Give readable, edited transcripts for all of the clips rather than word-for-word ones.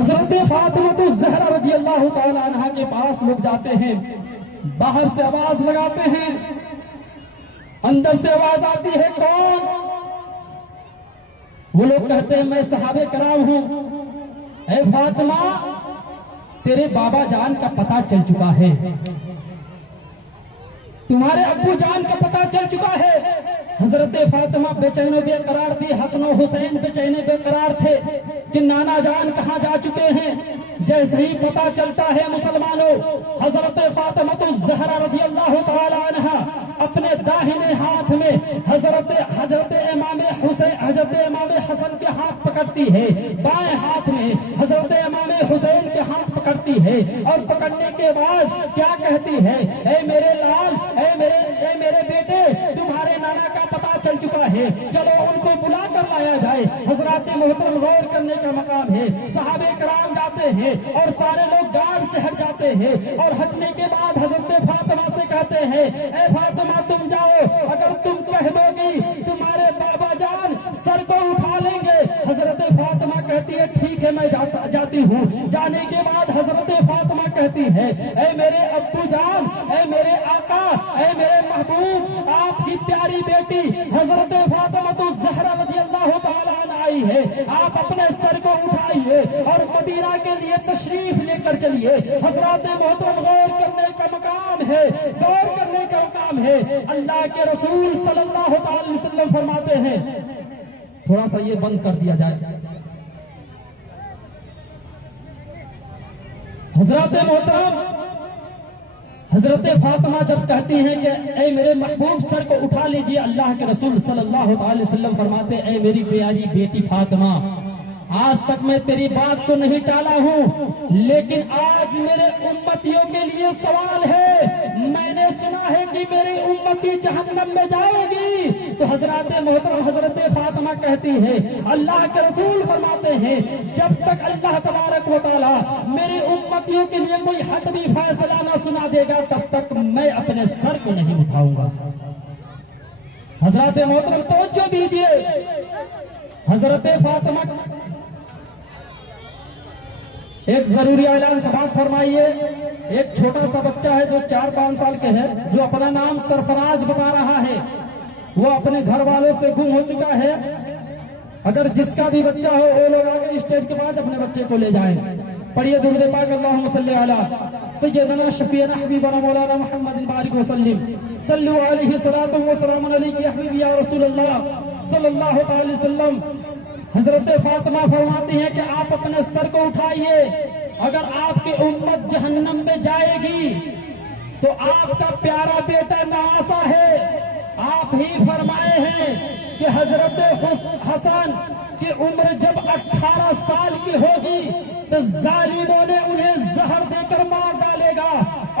حضرت فاطمہ الزہرا رضی اللہ تعالی عنہا کے پاس لوگ جاتے ہیں، باہر سے آواز لگاتے ہیں، اندر سے آواز آتی ہے کون؟ وہ لوگ کہتے ہیں میں صحابہ کرام ہوں۔ اے فاطمہ تیرے بابا جان کا پتہ چل چکا ہے، تمہارے ابو جان کا پتہ چل چکا ہے۔ حضرت فاطمہ بے چین و بے قرار تھی، حسن و حسین بے چین و بے قرار تھے کہ نانا جان کہاں جا چکے ہیں۔ جیسے ہی پتہ چلتا ہے مسلمانوں، حضرت فاطمہ الزہرا رضی اللہ تعالی عنہا اپنے داہنے ہاتھ میں حضرت امام حسن کے ہاتھ پکڑتی ہے، بائیں ہاتھ میں حضرت امام حسین کے ہاتھ پکڑتی ہے، اور پکڑنے کے بعد کیا کہتی ہے؟ اے میرے لال، اے میرے بیٹے، تمہارے نانا کا پتہ چل چکا ہے، چلو ان کو بلا کر لایا جائے۔ حضرات محترم غور کرنے کا مقام ہے، صحابہ کرام جاتے ہیں اور سارے لوگ گارڈ سے ہٹ جاتے ہیں، اور ہٹنے کے بعد حضرت فاطمہ سے کہتے ہیں اے فاطمہ تم جاؤ، اگر تم کہہ دو گی تمہارے بابا جان سر کو اٹھا لیں گے۔ حضرت فاطمہ کہتی ہے ٹھیک ہے میں جاتی ہوں۔ جانے کے بعد حضرت فاطمہ کہتی ہے اے میرے ابو جان، اے میرے آقا، اے میرے محبوب، آپ کی پیاری بیٹی حضرت فاطمہ الزہرا رضی اللہ تعالی عنہا آئی ہے، آپ اپنے سر کو اٹھائیے اور مدینہ کے لیے تشریف لے کر چلیے۔ حضرات محترم غور کرنے کا مقام ہے، غور کرنے کا مقام ہے۔ اللہ کے رسول صلی اللہ علیہ وسلم فرماتے ہیں، تھوڑا سا یہ بند کر دیا جائے۔ حضرات محترم، حضرت فاطمہ جب کہتی ہیں کہ اے میرے محبوب سر کو اٹھا لیجئے، اللہ کے رسول صلی اللہ علیہ وسلم فرماتے ہیں اے میری پیاری بیٹی فاطمہ، آج تک میں تیری بات کو نہیں ٹالا ہوں، لیکن آج میرے امتیوں کے لیے سوال ہے۔ میں نے سنا ہے کہ میری امتی جہنم میں جائے گی، تو حضرات محترم حضرت فاطمہ کہتی ہے اللہ کے رسول فرماتے ہیں جب تک اللہ تبارک و تعالی میری امتیوں کے لیے کوئی حتمی فیصلہ نہ سنا دے گا تب تک میں اپنے سر کو نہیں اٹھاؤں گا۔ حضرات محترم توجہ دیجئے، حضرت فاطمہ ایک ضروری اعلان سماعت فرمائیے۔ ایک چھوٹا سا بچہ ہے جو 4-5 سال کے ہے، جو اپنا نام سرفراز بتا رہا ہے، وہ اپنے گھر والوں سے گم ہو چکا ہے۔ اگر جس کا بھی بچہ ہو وہ لوگ آگے اسٹیج کے بعد اپنے بچے کو لے جائیں۔ پڑھیے درود پاک اللہم صلی علی سیدنا شفیعنا حبیبنا مولانا محمد بارک وسلم، صلو علیہ صلاۃ و سلام علیک یا حبیبی یا رسول اللہ صلی اللہ علیہ وسلم۔ حضرت فاطمہ فرماتی ہیں کہ آپ اپنے سر کو اٹھائیے، اگر آپ کی امت جہنم میں جائے گی تو آپ کا پیارا بیٹا نواسا ہے۔ آپ ہی فرمائے ہیں کہ حضرت حسن کی عمر جب 18 سال کی ہوگی تو ظالموں نے انہیں زہر دے کر مار ڈالے گا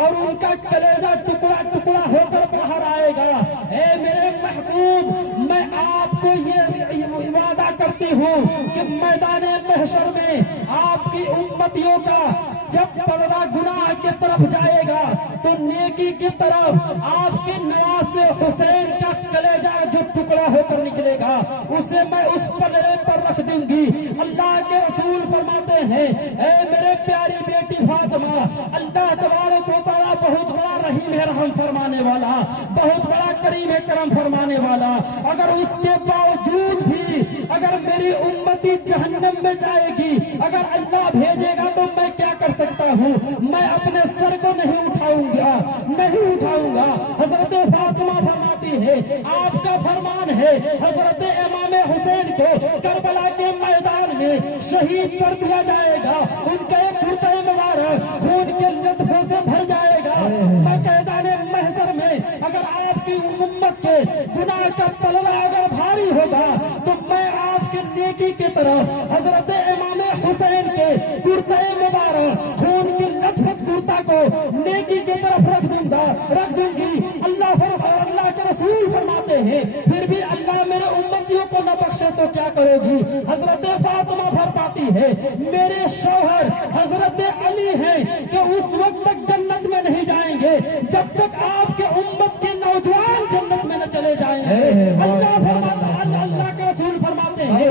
اور ان کا کلیجہ ٹکڑا ٹکڑا ہو کر باہر آئے گا۔ اے میرے محبوب، میں آپ کو یہ وعدہ کرتی ہوں کہ میدان محشر میں آپ کی امتیوں کا جب پلڑا گناہ کی طرف جائے گا تو نیکی کی طرف آپ کے نواسے حسین کا کلیجہ جو ٹکڑا ہو کر نکلے گا اسے میں اس پلڑے پر رکھ دوں گی۔ اللہ کے رسول فرماتے ہیں اے میرے پیاری بیٹی فاطمہ، اللہ تبارک و تعالیٰ بہت بڑا رحیم ہے، رحم فرمانے والا، بہت بڑا کریم ہے، کرم فرمانے والا۔ اگر اس کے باوجود بھی اگر میری امتی جہنم میں جائے گی، اگر اللہ بھیجے گا تو میں کیا کر سکتا ہوں؟ میں اپنے سر کو نہیں اٹھاؤں گا، نہیں اٹھاؤں گا۔ حضرت فاطمہ فرماتی ہے آپ کا فرمان ہے حضرت امام حسین کو کربلا کے میدان میں شہید کر دیا جائے گا، ان کے کرتے مبارک خون کے لطفوں سے بھر جائے گا۔ میدان محشر میں اگر آپ کی امت کے گناہ کا پلڑا اگر بھاری ہوگا تو میں آپ کی نیکی کی طرف حضرت امام حسین کے کرتے مبارک خون کی لطفت کرتا کو نیکی کی طرف رکھ دوں گی۔ اللہ کے رسول فرماتے ہیں پھر بھی اللہ میرے امتیوں کو نہ بخشے تو کیا کرے گی؟ حضرت فاطمہ فرماتی ہے میرے شوہر حضرت علی ہیں کہ اس وقت تک جنت میں نہیں جائیں گے جب تک آپ کے امت کے نوجوان جنت میں نہ چلے جائیں گے۔ اللہ کے رسول فرماتے ہیں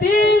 3